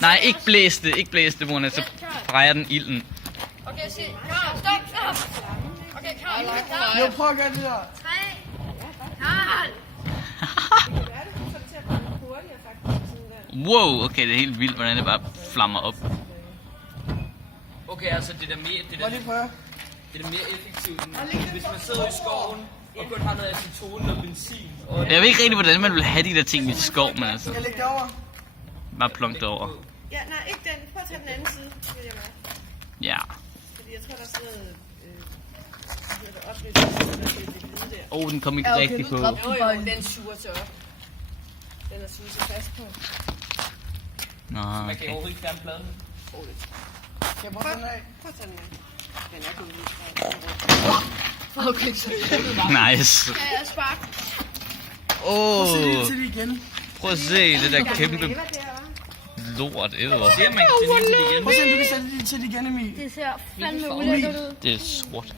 Nej, ikke blæs det, ikke blæs det, Mona, så drejer den ilden. Okay, sig. Karl, stop. Okay, Karl. Jo, prøv at gøre det der. 3. Karl. Wow, okay, det er helt vildt, hvordan det bare flammer op. Okay, altså det er da mere, Prøv lige prøve. det er da mere effektivt, end hvis man sidder i skoven og kun har noget aceton og benzin. Og Jeg ved ikke rigtig, hvordan man vil have de der ting i skov, men altså, Jeg lægger det over. bare plunk det over. Ja, nej, ikke den. Prøv at tage den anden side, vil jeg mærke. Ja. Fordi jeg tror, der er sådan noget... hvad hedder det, opløsning, det hvide der. Den kom ikke rigtig på. Jo, den suger sig op. Den er suget sig fast på. Nå, man kan okay. overhovedet ikke fjerne pladen. Kan jeg prøve den af? Prøv at tage den af. Den er gået ud. Okay, så Nice. Kan jeg sparke? Sæt til det igen. Prøv at se det der kæmpe lort, æder. Det er man kan tænke det igen. Prøv at se, om du kan sætte det til det igen, Emil. Det ser fandme ulækkert ud. Det er sort.